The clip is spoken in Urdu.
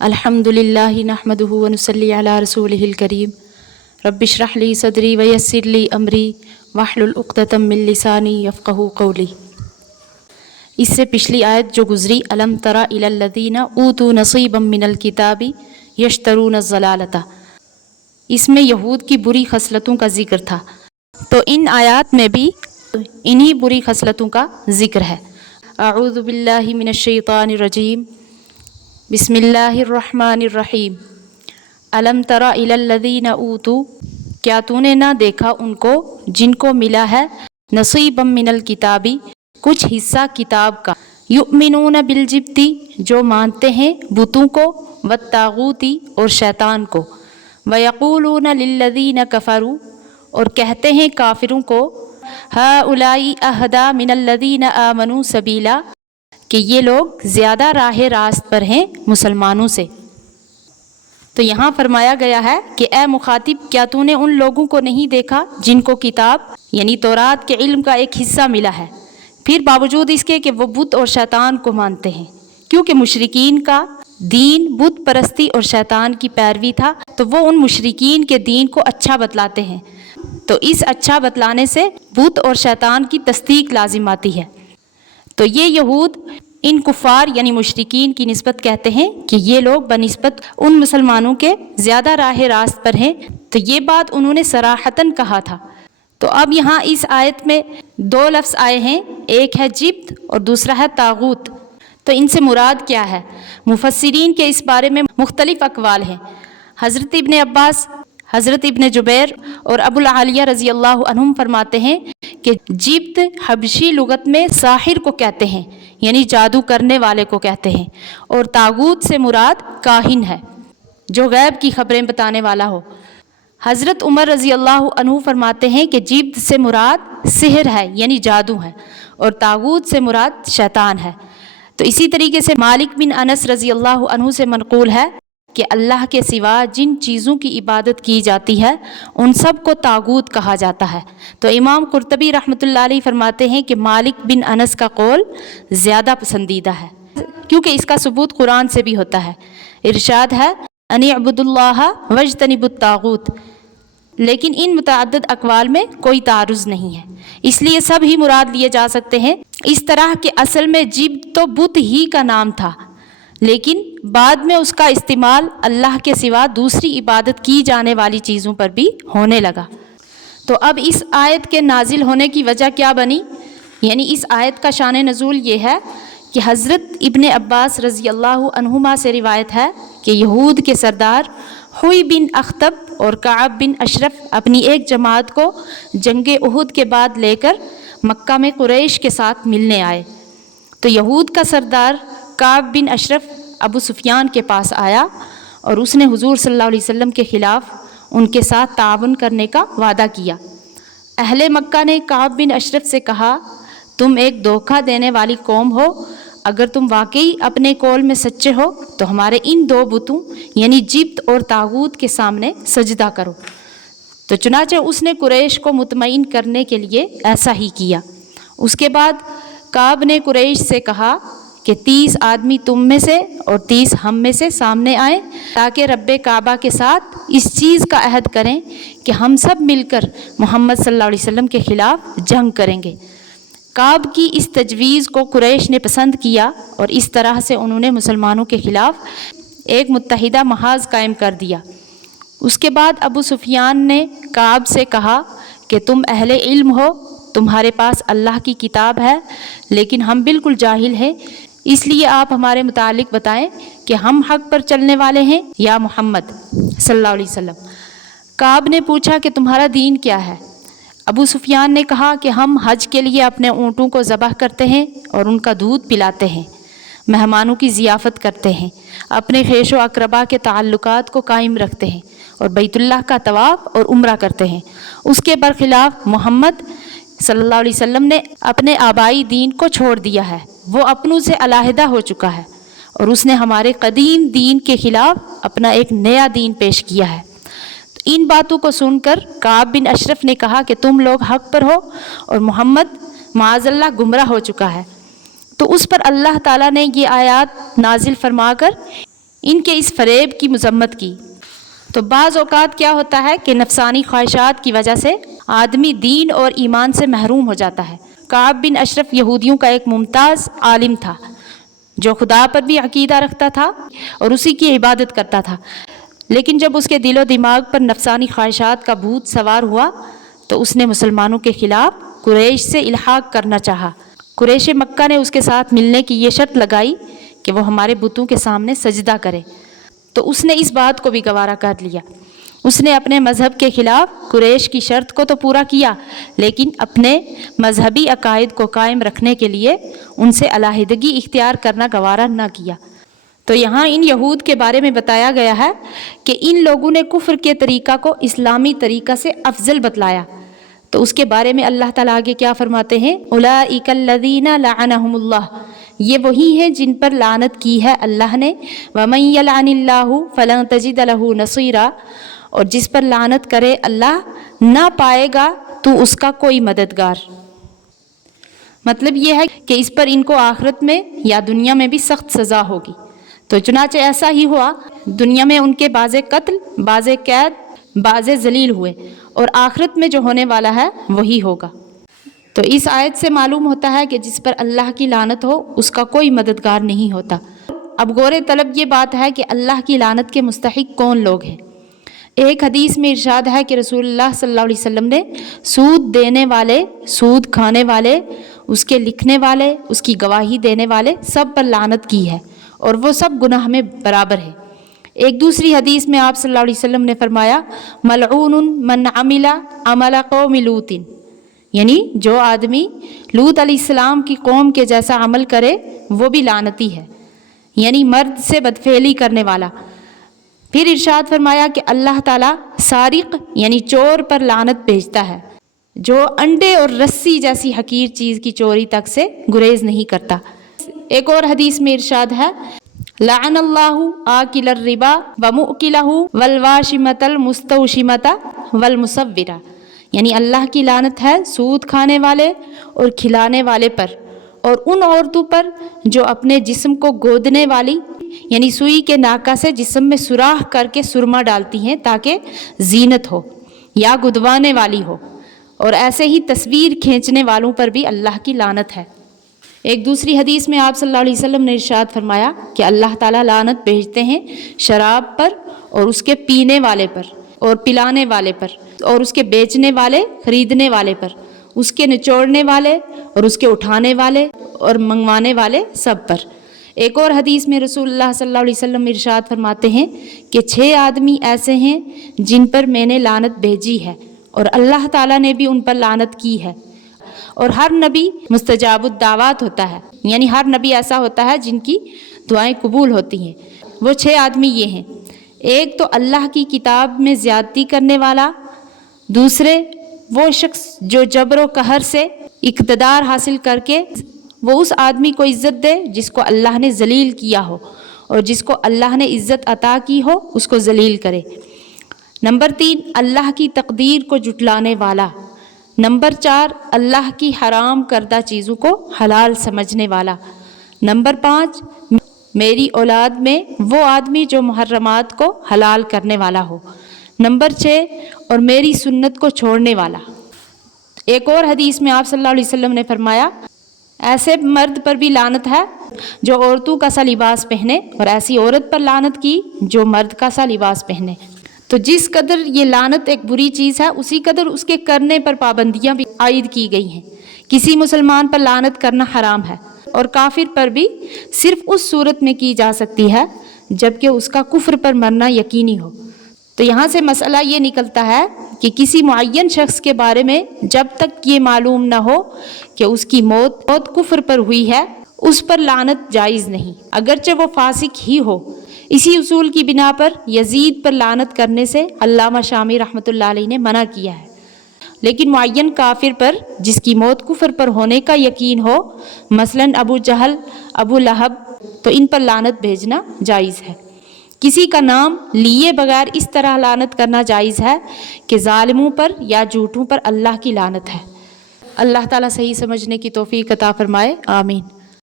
الحمدللہ نحمدہ ونصلی علی رسولہ الکریم رب اشرح لی صدری ویسر لی امری واحلل عقدۃ من لسانی یفقہوا قولی۔ اس سے پچھلی آیت جو گزری الم تر الی الذین اوتوا نصیبا من الکتاب یشترون الضلالۃ، اس میں یہود کی بری خصلتوں کا ذکر تھا، تو ان آیات میں بھی انہی بری خصلتوں کا ذکر ہے۔ اعوذ باللہ من الشیطان الرجیم، بسم اللہ الرحمن الرحیم۔ الم تر الی الذین اوتوا، کیا تو نے نہ دیکھا ان کو جن کو ملا ہے نصیبا من الکتاب، کچھ حصہ کتاب کا، یؤمنون بالجبت، جو مانتے ہیں بتوں کو، والطاغوت، اور شیطان کو، ویقولون للذین کفروا، اور کہتے ہیں کافروں کو، ہؤلاء اہدی من الذین آمنوا سبیلا، کہ یہ لوگ زیادہ راہ راست پر ہیں مسلمانوں سے۔ تو یہاں فرمایا گیا ہے کہ اے مخاطب، کیا تو نے ان لوگوں کو نہیں دیکھا جن کو کتاب یعنی تورات کے علم کا ایک حصہ ملا ہے، پھر باوجود اس کے کہ وہ بت اور شیطان کو مانتے ہیں، کیونکہ مشرکین کا دین بت پرستی اور شیطان کی پیروی تھا، تو وہ ان مشرکین کے دین کو اچھا بتلاتے ہیں، تو اس اچھا بتلانے سے بت اور شیطان کی تصدیق لازم آتی ہے۔ تو یہ یہود ان کفار یعنی مشرکین کی نسبت کہتے ہیں کہ یہ لوگ بنسبت ان مسلمانوں کے زیادہ راہ راست پر ہیں، تو یہ بات انہوں نے صراحتاً کہا تھا۔ تو اب یہاں اس آیت میں دو لفظ آئے ہیں، ایک ہے جبت اور دوسرا ہے طاغوت، تو ان سے مراد کیا ہے؟ مفسرین کے اس بارے میں مختلف اقوال ہیں۔ حضرت ابن عباس، حضرت ابن جبیر اور ابو العالیہ رضی اللہ عنہم فرماتے ہیں کہ جبت حبشی لغت میں ساحر کو کہتے ہیں، یعنی جادو کرنے والے کو کہتے ہیں، اور طاغوت سے مراد کاہن ہے، جو غیب کی خبریں بتانے والا ہو۔ حضرت عمر رضی اللہ عنہ فرماتے ہیں کہ جبت سے مراد سحر ہے، یعنی جادو ہے، اور طاغوت سے مراد شیطان ہے۔ تو اسی طریقے سے مالک بن انس رضی اللہ عنہ سے منقول ہے کہ اللہ کے سوا جن چیزوں کی عبادت کی جاتی ہے ان سب کو طاغوت کہا جاتا ہے۔ تو امام قرطبی رحمۃ اللہ علیہ فرماتے ہیں کہ مالک بن انس کا قول زیادہ پسندیدہ ہے، کیونکہ اس کا ثبوت قرآن سے بھی ہوتا ہے۔ ارشاد ہے ان اعبدوا اللہ واجتنبوا الطاغوت، لیکن ان متعدد اقوال میں کوئی تعارض نہیں ہے، اس لیے سب ہی مراد لیے جا سکتے ہیں۔ اس طرح کہ اصل میں جبت تو بت ہی کا نام تھا، لیکن بعد میں اس کا استعمال اللہ کے سوا دوسری عبادت کی جانے والی چیزوں پر بھی ہونے لگا۔ تو اب اس آیت کے نازل ہونے کی وجہ کیا بنی؟ یعنی اس آیت کا شان نزول یہ ہے کہ حضرت ابن عباس رضی اللہ عنہما سے روایت ہے کہ یہود کے سردار حوی بن اخطب اور کعب بن اشرف اپنی ایک جماعت کو جنگ احد کے بعد لے کر مکہ میں قریش کے ساتھ ملنے آئے۔ تو یہود کا سردار کعب بن اشرف ابو سفیان کے پاس آیا اور اس نے حضور صلی اللہ علیہ وسلم کے خلاف ان کے ساتھ تعاون کرنے کا وعدہ کیا۔ اہل مکہ نے کعب بن اشرف سے کہا، تم ایک دھوکہ دینے والی قوم ہو، اگر تم واقعی اپنے قول میں سچے ہو تو ہمارے ان دو بتوں یعنی جبت اور طاغوت کے سامنے سجدہ کرو۔ تو چنانچہ اس نے قریش کو مطمئن کرنے کے لیے ایسا ہی کیا۔ اس کے بعد کعب نے قریش سے کہا کہ 30 آدمی تم میں سے اور 30 ہم میں سے سامنے آئیں، تاکہ رب کعبہ کے ساتھ اس چیز کا عہد کریں کہ ہم سب مل کر محمد صلی اللہ علیہ وسلم کے خلاف جنگ کریں گے۔ کعب کی اس تجویز کو قریش نے پسند کیا اور اس طرح سے انہوں نے مسلمانوں کے خلاف ایک متحدہ محاذ قائم کر دیا۔ اس کے بعد ابو سفیان نے کعب سے کہا کہ تم اہل علم ہو، تمہارے پاس اللہ کی کتاب ہے، لیکن ہم بالکل جاہل ہیں، اس لیے آپ ہمارے متعلق بتائیں کہ ہم حق پر چلنے والے ہیں یا محمد صلی اللہ علیہ وسلم۔ کعب نے پوچھا کہ تمہارا دین کیا ہے؟ ابو سفیان نے کہا کہ ہم حج کے لیے اپنے اونٹوں کو ذبح کرتے ہیں اور ان کا دودھ پلاتے ہیں، مہمانوں کی ضیافت کرتے ہیں، اپنے خیش و اقربا کے تعلقات کو قائم رکھتے ہیں اور بیت اللہ کا طواف اور عمرہ کرتے ہیں۔ اس کے برخلاف محمد صلی اللہ علیہ وسلم نے اپنے آبائی دین کو چھوڑ دیا ہے، وہ اپنوں سے علیحدہ ہو چکا ہے اور اس نے ہمارے قدیم دین کے خلاف اپنا ایک نیا دین پیش کیا ہے۔ ان باتوں کو سن کر کعب بن اشرف نے کہا کہ تم لوگ حق پر ہو اور محمد معاذ اللہ گمراہ ہو چکا ہے۔ تو اس پر اللہ تعالیٰ نے یہ آیات نازل فرما کر ان کے اس فریب کی مذمت کی۔ تو بعض اوقات کیا ہوتا ہے کہ نفسانی خواہشات کی وجہ سے آدمی دین اور ایمان سے محروم ہو جاتا ہے۔ کعب بن اشرف یہودیوں کا ایک ممتاز عالم تھا جو خدا پر بھی عقیدہ رکھتا تھا اور اسی کی عبادت کرتا تھا، لیکن جب اس کے دل و دماغ پر نفسانی خواہشات کا بھوت سوار ہوا تو اس نے مسلمانوں کے خلاف قریش سے الحاق کرنا چاہا۔ قریش مکہ نے اس کے ساتھ ملنے کی یہ شرط لگائی کہ وہ ہمارے بتوں کے سامنے سجدہ کرے، تو اس نے اس بات کو بھی گوارا کر لیا۔ اس نے اپنے مذہب کے خلاف قریش کی شرط کو تو پورا کیا، لیکن اپنے مذہبی عقائد کو قائم رکھنے کے لیے ان سے علیحدگی اختیار کرنا گوارا نہ کیا۔ تو یہاں ان یہود کے بارے میں بتایا گیا ہے کہ ان لوگوں نے کفر کے طریقہ کو اسلامی طریقہ سے افضل بتلایا۔ تو اس کے بارے میں اللہ تعالیٰ آگے کیا فرماتے ہیں؟ اولئک الذین لعنہم اللہ، یہ وہی ہیں جن پر لعنت کی ہے اللہ نے، ومن یلعن اللہ فلن تجد لہ نصیرا، اور جس پر لعنت کرے اللہ نہ پائے گا تو اس کا کوئی مددگار۔ مطلب یہ ہے کہ اس پر ان کو آخرت میں یا دنیا میں بھی سخت سزا ہوگی۔ تو چنانچہ ایسا ہی ہوا، دنیا میں ان کے بعض قتل، بعض قید، بعض ذلیل ہوئے، اور آخرت میں جو ہونے والا ہے وہی ہوگا۔ تو اس آیت سے معلوم ہوتا ہے کہ جس پر اللہ کی لعنت ہو اس کا کوئی مددگار نہیں ہوتا۔ اب غور طلب یہ بات ہے کہ اللہ کی لعنت کے مستحق کون لوگ ہیں۔ ایک حدیث میں ارشاد ہے کہ رسول اللہ صلی اللہ علیہ وسلم نے سود دینے والے، سود کھانے والے، اس کے لکھنے والے، اس کی گواہی دینے والے سب پر لعنت کی ہے، اور وہ سب گناہ میں برابر ہے۔ ایک دوسری حدیث میں آپ صلی اللہ علیہ وسلم نے فرمایا ملعون من عمل عمل قوم لوط، یعنی جو آدمی لوط علیہ السلام کی قوم کے جیسا عمل کرے وہ بھی لعنتی ہے، یعنی مرد سے بدفعلی کرنے والا۔ پھر ارشاد فرمایا کہ اللہ تعالیٰ سارق یعنی چور پر لعنت بھیجتا ہے، جو انڈے اور رسی جیسی حقیر چیز کی چوری تک سے گریز نہیں کرتا۔ ایک اور حدیث میں ارشاد ہے لعن اللہ آکل الربا ومؤکلہ والواشمۃ المستوشمۃ والمصورہ، یعنی اللہ کی لعنت ہے سود کھانے والے اور کھلانے والے پر، اور ان عورتوں پر جو اپنے جسم کو گودنے والی یعنی سوئی کے ناکہ سے جسم میں سوراخ کر کے سرما ڈالتی ہیں تاکہ زینت ہو، یا گدوانے والی ہو، اور ایسے ہی تصویر کھینچنے والوں پر بھی اللہ کی لعنت ہے۔ ایک دوسری حدیث میں آپ صلی اللہ علیہ وسلم نے ارشاد فرمایا کہ اللہ تعالیٰ لعنت بھیجتے ہیں شراب پر اور اس کے پینے والے پر اور پلانے والے پر، اور اس کے بیچنے والے، خریدنے والے پر، اس کے نچوڑنے والے اور اس کے اٹھانے والے اور منگوانے والے سب پر۔ ایک اور حدیث میں رسول اللہ صلی اللہ علیہ وسلم ارشاد فرماتے ہیں کہ 6 آدمی ایسے ہیں جن پر میں نے لعنت بھیجی ہے، اور اللہ تعالیٰ نے بھی ان پر لعنت کی ہے۔ اور ہر نبی مستجاب الدعوات ہوتا ہے، یعنی ہر نبی ایسا ہوتا ہے جن کی دعائیں قبول ہوتی ہیں۔ وہ 6 آدمی یہ ہیں: ایک تو اللہ کی کتاب میں زیادتی کرنے والا، دوسرے وہ شخص جو جبر و قہر سے اقتدار حاصل کر کے وہ اس آدمی کو عزت دے جس کو اللہ نے ذلیل کیا ہو، اور جس کو اللہ نے عزت عطا کی ہو اس کو ذلیل کرے۔ نمبر 3 اللہ کی تقدیر کو جھٹلانے والا۔ نمبر 4 اللہ کی حرام کردہ چیزوں کو حلال سمجھنے والا۔ نمبر 5 میری اولاد میں وہ آدمی جو محرمات کو حلال کرنے والا ہو۔ نمبر 6 اور میری سنت کو چھوڑنے والا۔ ایک اور حدیث میں آپ صلی اللہ علیہ وسلم نے فرمایا ایسے مرد پر بھی لعنت ہے جو عورتوں کا سا لباس پہنے، اور ایسی عورت پر لعنت کی جو مرد کا سا لباس پہنے۔ تو جس قدر یہ لعنت ایک بری چیز ہے اسی قدر اس کے کرنے پر پابندیاں بھی عائد کی گئی ہیں۔ کسی مسلمان پر لعنت کرنا حرام ہے، اور کافر پر بھی صرف اس صورت میں کی جا سکتی ہے جبکہ اس کا کفر پر مرنا یقینی ہو۔ تو یہاں سے مسئلہ یہ نکلتا ہے کہ کسی معین شخص کے بارے میں جب تک یہ معلوم نہ ہو کہ اس کی موت کفر پر ہوئی ہے اس پر لعنت جائز نہیں، اگرچہ وہ فاسق ہی ہو۔ اسی اصول کی بنا پر یزید پر لعنت کرنے سے علامہ شامی رحمۃ اللہ علیہ نے منع کیا ہے، لیکن معین کافر پر جس کی موت کفر پر ہونے کا یقین ہو، مثلاً ابو جہل، ابو لہب، تو ان پر لعنت بھیجنا جائز ہے۔ کسی کا نام لیے بغیر اس طرح لعنت کرنا جائز ہے کہ ظالموں پر یا جھوٹوں پر اللہ کی لعنت ہے۔ اللہ تعالیٰ صحیح سمجھنے کی توفیق عطا فرمائے، آمین۔